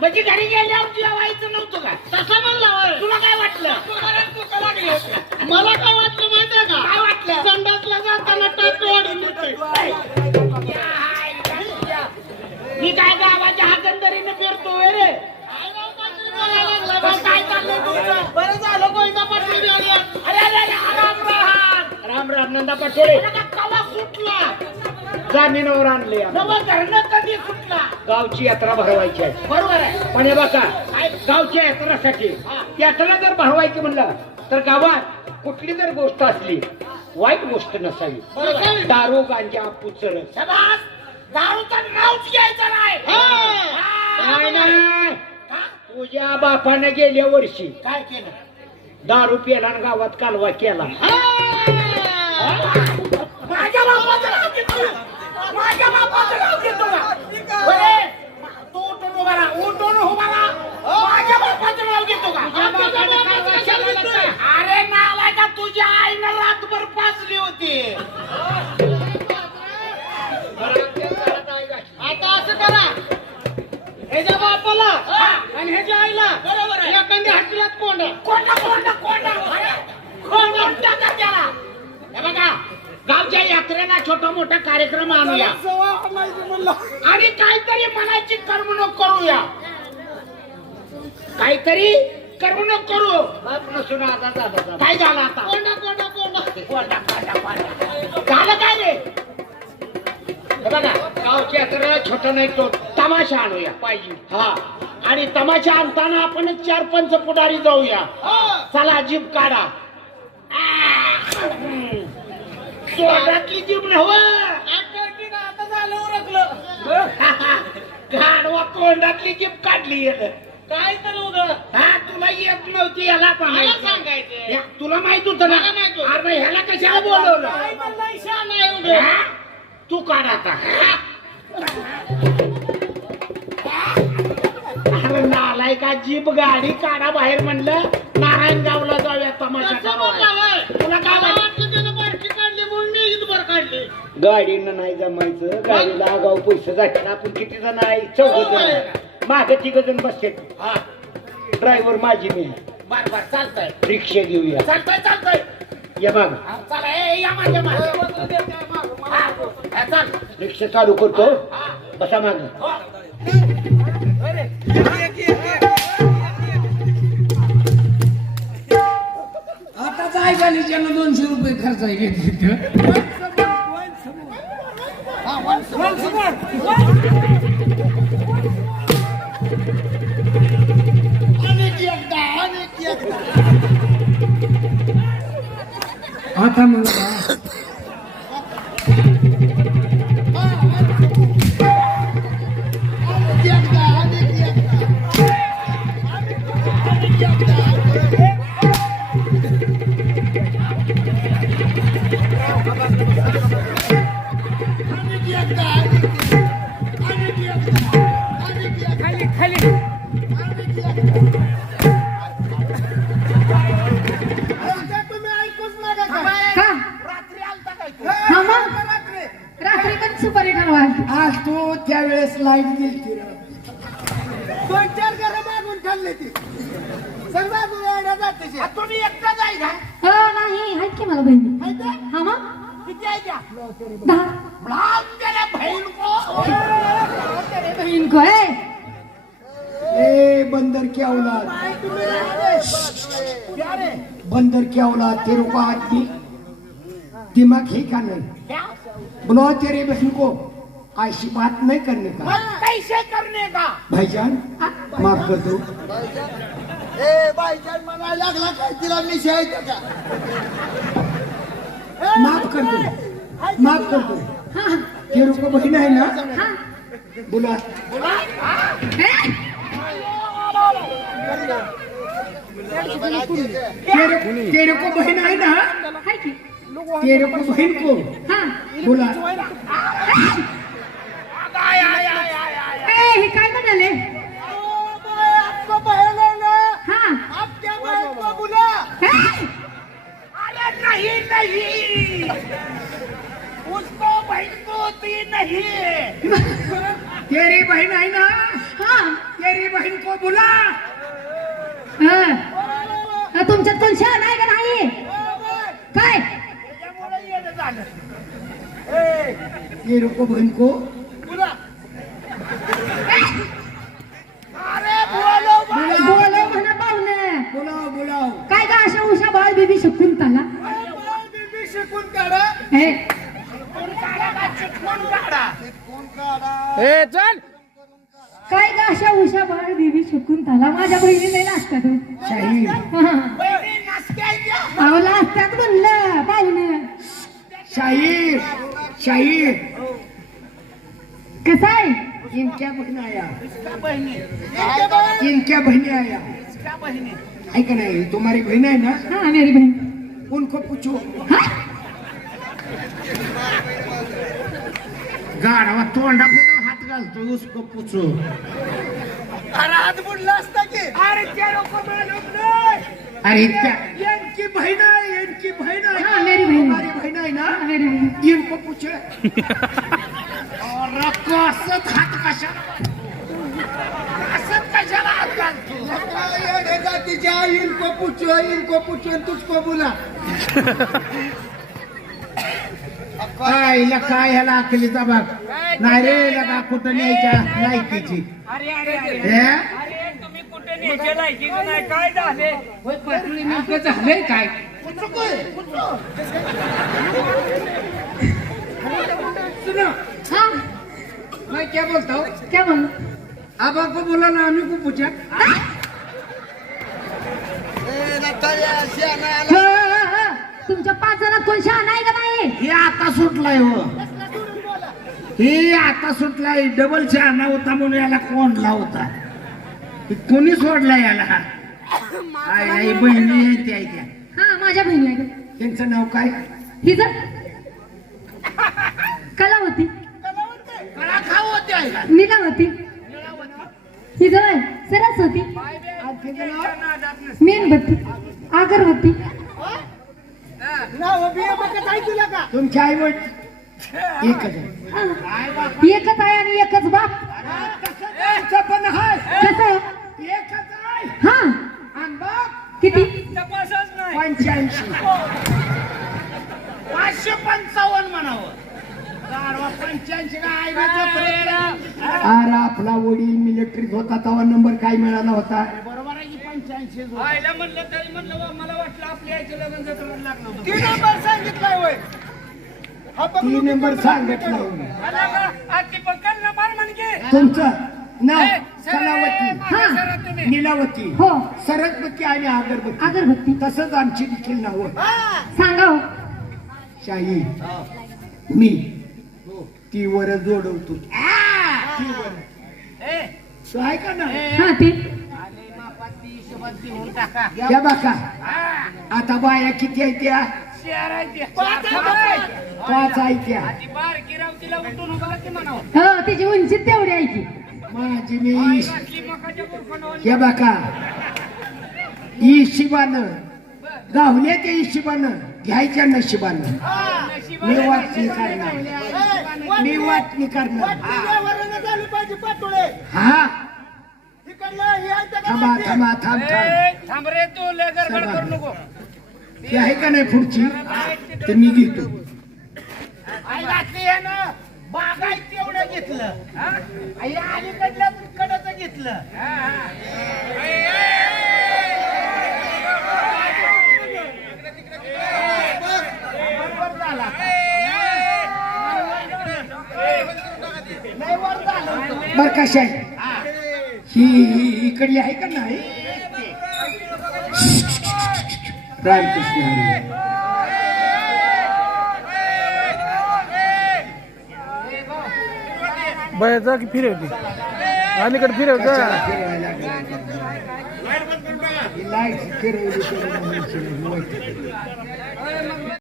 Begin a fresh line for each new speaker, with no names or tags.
म्हणजे घरी गेल्यावर जेवायचं नव्हतं का?
तसं म्हणला होय
तुला काय वाटलं?
मला काय वाटलं माहितीये का?
काय वाटलं?
संडासला जाताना टाके वाढून येते
मी काय गावाच्या हातंदरीने फिरतोय रे.
बस काय चाललंय तुमचं? बरं झालं गोविंदा पाटील बी आले.
अरे अरे अरे, राम राम.
राम राम नंदा पटोळे
कवा सुटला?
जामिनावर आणले
कधी सुटला?
गावची यात्रा भरवायची आहे.
बरोबर आहे.
पण हे बघा गावच्या यात्रासाठी यात्रा जर भरवायची म्हणलं तर गावात कुठली जर गोष्ट असली वाईट गोष्ट नसावी. दारू गांजा पुचर.
दारूचं नावच घ्यायचं नाही?
तुझ्या बापाने गेल्या वर्षी
काय केलं?
दारू पिला गावात कालवा केला
माझ्या बापाचं नाव घेतो का? माझ्या बापाचं नाव घेतो का? बरे, तू उठून उभा राहा, उठून उभा राहा. माझ्या बापाचं नाव घेतो का?
तुझ्या बापाने काय कशाला घेतोय?
अरे नाला का तुझ्या आईनं पाजली होती.
आता असं करा. ह्याच्या बापाला आणि ह्याच्या आईला
बरोबर आहे.
एखाद्या हॉटेलात कोंडा
कोंडा कोंडा. कोंडा. अरे, कोंडा का त्याला? हे बघा गावच्या यात्रेला छोटा मोठा कार्यक्रम आणूया. आणि काहीतरी मनाची करमणूक करूया. काहीतरी करमणूक करू. काय झालं आता?
कोंडा कोंडा, कोंडा,
कोंडा. बघा
गावची छोटा नाही तो
तमाशा आणूया.
पाहिजे.
हा. आणि तमाशा आणताना आपण चार पंच पुढारी जाऊया चला जीप काढा. सोडातली जीप नव
आता झालं उरकलं.
गाडवा कोंडातली जीप काढली एक.
काय तर
हा तुला येत नव्हती याला
सांगायचं
तुला माहीत होतं ना. अरे ह्याला कशाला बोलवलं? तू काढ आता अरे नालाय का जीप गाडी काढा बाहेर म्हणलं. नारायणगावला जाऊया तमाशा करावा. तुला काय
गाडीनं नाही जमायचं. गाडीला आगाव पैसे जातील आपण किती जण आहे? चौघ जण मागे तिघ जण बसते
हा.
ड्रायव्हर माझी मी
बर बर चालतंय.
रिक्षा घेऊया.
चालतंय चालतंय.
या बघ
चला ए, या माझ्या मागे. चाल.
रिक्षा चालू करतो. बसा माग.
हो.
आता काय झाली ज्यांना दोनशे रुपये खर्च आहे घेतले आता मला
का
लाइट गेली
दोन चार घरं मागून खाल्ले ती. सर्व
तुम्ही एकटा जाय का?
अ, नाही आहेत की मला बहिणी? हा मग?
किती आहे त्या?
दहा.
लहान त्याला बहीण को.
बहीण को आहे
ए बंदर क्या औलाद. बंदर क्या औलाद तेरे को आदमी दिमाग है क्या नहीं? बुलाओ तेरे बहन को. ऐसी बात नहीं करने का?
कैसे करणे का?
भाईजान माफ कर दो
ए म्हणायला लागला काय तिला मी शायचं का?
माफ कर दो माफ कर दो
हा
तेरे को बहन है. ना
हा?
बुला
ए,
तेरे तेरे को बहन है ना?
हाय की?
तेरे को बहन को
हा.
बुला
आय, आय, आय, आय, आय.
ए हे काय म्हणाले
आपको बहन है ना
हा
आप क्या बहन को बुला
ए,
अरे नहीं नहीं उसको बहन
बहन है.
तुमच्यात कोण शहाणा आहे का नाही? काय?
त्याच्यामुळे येणं झालं.
तेरे को बहन को
अरे बोलो
म्हणा पाहुणे.
बुलाव बुलाव.
काय का अशा उषा बाळ बेबी शकून
बीबी शिकून काढा.
हे.
काढा काढा.
का अशा उषा बाळ बेबी शकून त्याला माझ्या बहिणीने
शाहीर
बहिणी नसत्या
आवला असतात म्हणलं पाहुणे.
शाहीर शाहीर
कसं आहे?
इनक्या आया.
बहिणी.
इनक्या बहनी आया.
त्या बहिणी.
है का नहीं तुम्हारी बहन है ना?
हा मेरी बहीण.
उनको पूछो
हा?
गाढवा तोंडा हात घालतो उसको पुचो
अरे हात बुडला असता की.
अरे ते लोक मालूम नाही.
अरे त्या
इनकी बहन है इनकी बहन है
हाँ, मेरी बहन।
तुम्हारी बहन है ना?
मेरी बहीण.
इनको पूछे
अरे कसं हात कशाला?
असं कशाला हात घालतो?
येडे जातीच्या इनको पूछो इनको पूछो तुझको बोला
आईला काय ह्याला अकलीचा भाग? नाही रे लगा कुठं न्यायच्या लायकीची.
अरे अरे अरे
हे?
अरे तुम्ही कुठे नाही काय झाले?
होय, पाटली नेमकं झालंय काय?
हा.
मैं क्या बोलता हूँ?
क्या म्हणलं
अब आपको बोला ना हमें को पूछा
हा, हा, हा. तुमच्या पाच जणात कोण शहाणा आहे का नाही?
हे आता सुटलाय हो. हे आता सुटलाय डबल शहाणा होता म्हणून याला कोंडला होता कोणी सोडला याला? आई बहिणी आहे त्या त्या
हा माझ्या बहिणी आहे
त्यांचं नाव काय?
ही जर कलावती.
कळा खाऊ होते.
नीलावती. ही जवळ सरस्वती. मेणबत्ती. अगरबत्ती
तुमच्या आई वडील एकच आहे.
एकच आहे आणि एकच बाप.
पण आहे
कसं
एकच आहे?
हा.
आणि बाप
किती
तपासच नाही
पंच्याऐंशी
पाचशे पंचावन्न म्हणावं.
अरे आपला वडील मिलिटरीत होता तेव्हा नंबर काय मिळाला होता.
बरोबर आहे की पंच्याऐंशी म्हणलं तरी म्हणलं बा, मला वाटलं आपल्या लग्न जत्रेला लागलं होतं.
ती नंबर सांगितलाय होय. हा बघ
ती नंबर सांगितला
म्हणजे.
तुमचं नाव कलावती. निलावती.
हो.
सरस्वती आणि अगरबत्ती
अगरबत्ती
तसंच आमची देखील नाव.
सांगा हो.
शाही मी ती वर जोडवतो. ती आहे का ना?
हा ती.
या बाका.
हा,
आता बाया किती आहे त्या?
ते. ते. म्हणावं.
हो तिची उंची तेवढी आहे की.
माझी मी
आई घातली मकाच्या बुरखांवर.
या बाका हिशिबानं गावल्या त्या हिशिबानं घ्यायच्या नशिबानं. मी वाटणी करणार. मी वाटणी करणार. हा?
हे
थांबा. थांबा थांब थांब.
रे तू करू नको.
ती आहे का नाही पुढची? तर मी घेतो.
आई घातली आहे ना बागायत तेवढं घेतलं हा? आई अलीकडलं कडचं घेतलं हा, हा. बरोबर झाला. नाही वर झालं.
बर कशा
हा.
ही ही इकडली आहे का नाही रामकृष्ण हरी.
बायाचा की अलीकडे फिरवता?
ही लाइट फिरवली तर मनुष्य वाईट.